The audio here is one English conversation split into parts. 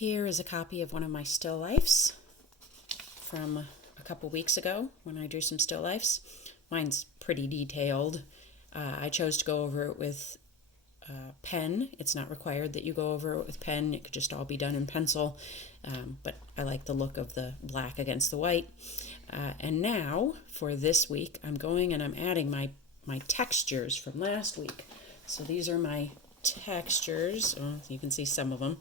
Here is a copy of one of my still lifes from a couple weeks ago when I drew some still lifes. Mine's pretty detailed. I chose to go over it with pen. It's not required that you go over it with pen. It could just all be done in pencil, but I like the look of the black against the white. And now for this week, I'm going and I'm adding my textures from last week. So these are my textures. Oh, you can see some of them.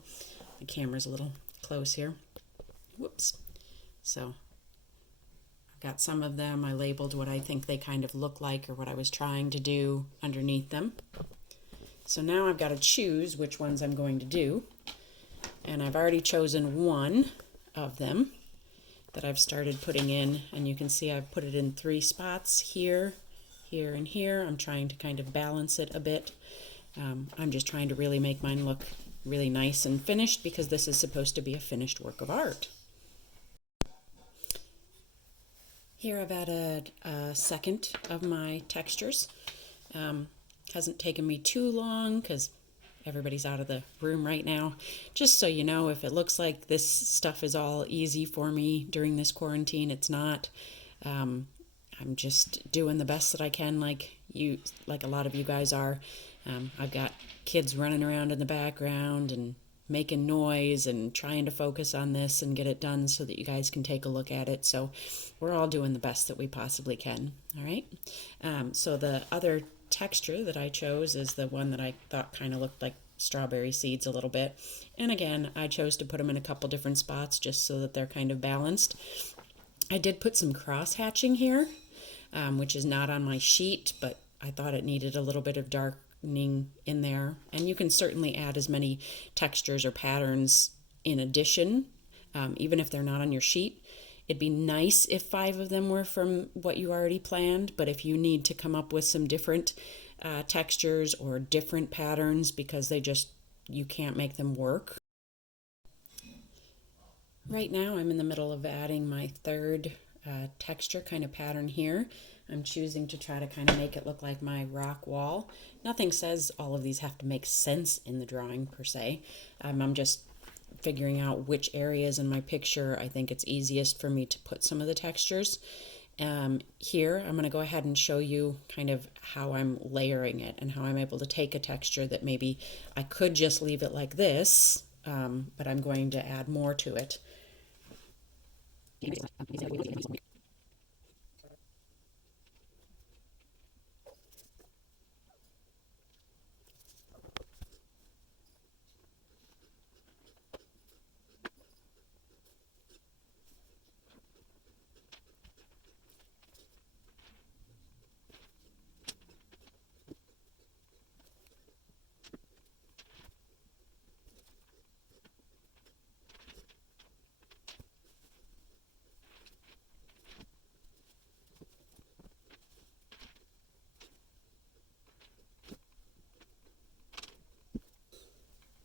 The camera's a little close here. Whoops. So I've got some of them. I labeled what I think they kind of look like or what I was trying to do underneath them. So now I've got to choose which ones I'm going to do. And I've already chosen one of them that I've started putting in. And you can see I've put it in 3 spots here, here, and here. I'm trying to kind of balance it a bit. I'm just trying to really make mine look really nice and finished because this is supposed to be a finished work of art. Here I've added a second of my textures. Hasn't taken me too long because everybody's out of the room right now. Just so you know, if it looks like this stuff is all easy for me during this quarantine, it's not. I'm just doing the best that I can, like a lot of you guys are. I've got kids running around in the background and making noise and trying to focus on this and get it done so that you guys can take a look at it. So we're all doing the best that we possibly can. All right. So the other texture that I chose is the one that I thought kind of looked like strawberry seeds a little bit. And again, I chose to put them in a couple different spots just so that they're kind of balanced. I did put some cross hatching here, which is not on my sheet, but I thought it needed a little bit of darkening in there. And you can certainly add as many textures or patterns in addition, even if they're not on your sheet. It'd be nice if 5 of them were from what you already planned, but if you need to come up with some different textures or different patterns because you can't make them work. Right now I'm in the middle of adding my third texture kind of pattern here. I'm choosing to try to kind of make it look like my rock wall. Nothing says all of these have to make sense in the drawing per se. I'm just figuring out which areas in my picture I think it's easiest for me to put some of the textures. Here I'm going to go ahead and show you kind of how I'm layering it and how I'm able to take a texture that maybe I could just leave it like this, but I'm going to add more to it.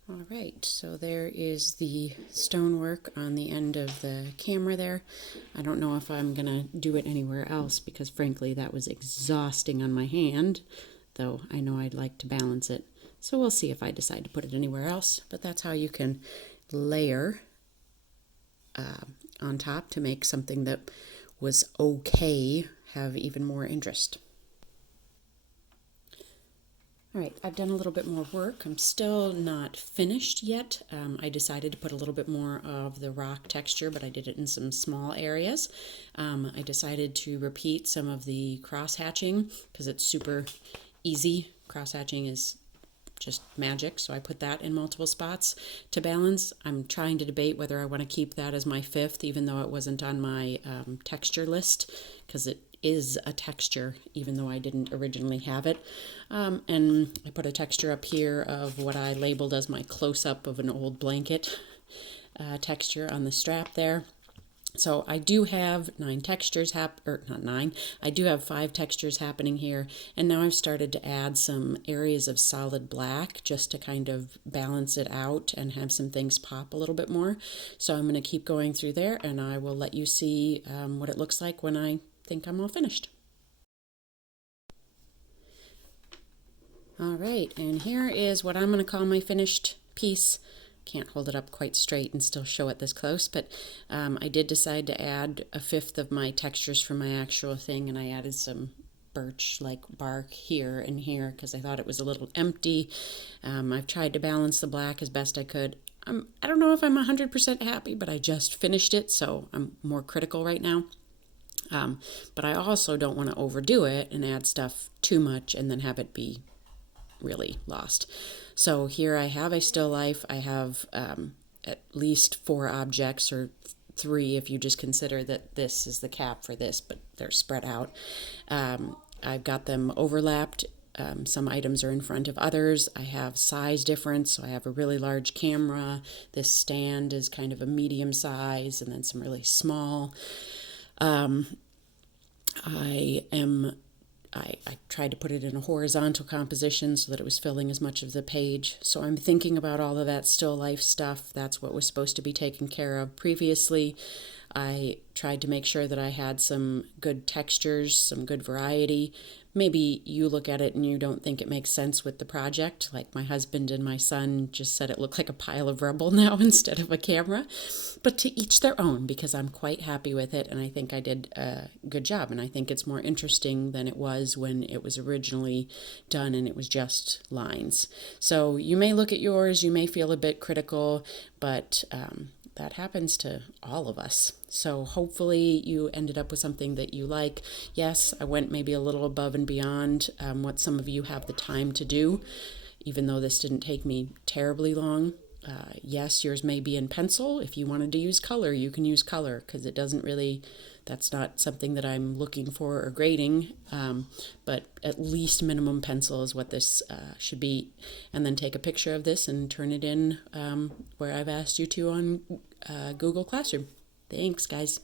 All right, so there is the stonework on the end of the camera there. I don't know if I'm going to do it anywhere else because frankly that was exhausting on my hand, though I know I'd like to balance it. So we'll see if I decide to put it anywhere else, but that's how you can layer on top to make something that was okay have even more interest. All right, I've done a little bit more work. I'm still not finished yet. I decided to put a little bit more of the rock texture, but I did it in some small areas. I decided to repeat some of the cross hatching because it's super easy. Cross hatching is just magic, so I put that in multiple spots to balance. I'm trying to debate whether I want to keep that as my 5th, even though it wasn't on my texture list, because it is a texture, even though I didn't originally have it. And I put a texture up here of what I labeled as my close-up of an old blanket texture on the strap there. So I do have 9 textures I do have 5 textures happening here, and now I've started to add some areas of solid black just to kind of balance it out and have some things pop a little bit more. So I'm going to keep going through there, and I will let you see what it looks like when I think I'm all finished. All right, and here is what I'm going to call my finished piece. can't hold it up quite straight and still show it this close, but I did decide to add a fifth of my textures from my actual thing, and I added some birch like bark here and here because I thought it was a little empty. I've tried to balance the black as best I could. I don't know if I'm 100% happy, but I just finished it, so I'm more critical right now. But I also don't want to overdo it and add stuff too much and then have it be really lost. So here I have a still life. I have at least 4 objects, or 3 if you just consider that this is the cap for this, but they're spread out. I've got them overlapped. Some items are in front of others. I have size difference, so I have a really large camera. This stand is kind of a medium size, and then some really small. I tried to put it in a horizontal composition so that it was filling as much of the page. So I'm thinking about all of that still life stuff. That's what was supposed to be taken care of previously. I tried to make sure that I had some good textures, some good variety. Maybe you look at it and you don't think it makes sense with the project. Like my husband and my son just said it looked like a pile of rubble now instead of a camera. But to each their own, because I'm quite happy with it and I think I did a good job. And I think it's more interesting than it was when it was originally done and it was just lines. So you may look at yours, you may feel a bit critical, but that happens to all of us. So hopefully you ended up with something that you like. Yes, I went maybe a little above and beyond what some of you have the time to do, even though this didn't take me terribly long. Yes, yours may be in pencil. If you wanted to use color, you can use color because it doesn't really, that's not something that I'm looking for or grading, but at least minimum pencil is what this should be. And then take a picture of this and turn it in where I've asked you to on Google Classroom. Thanks, guys.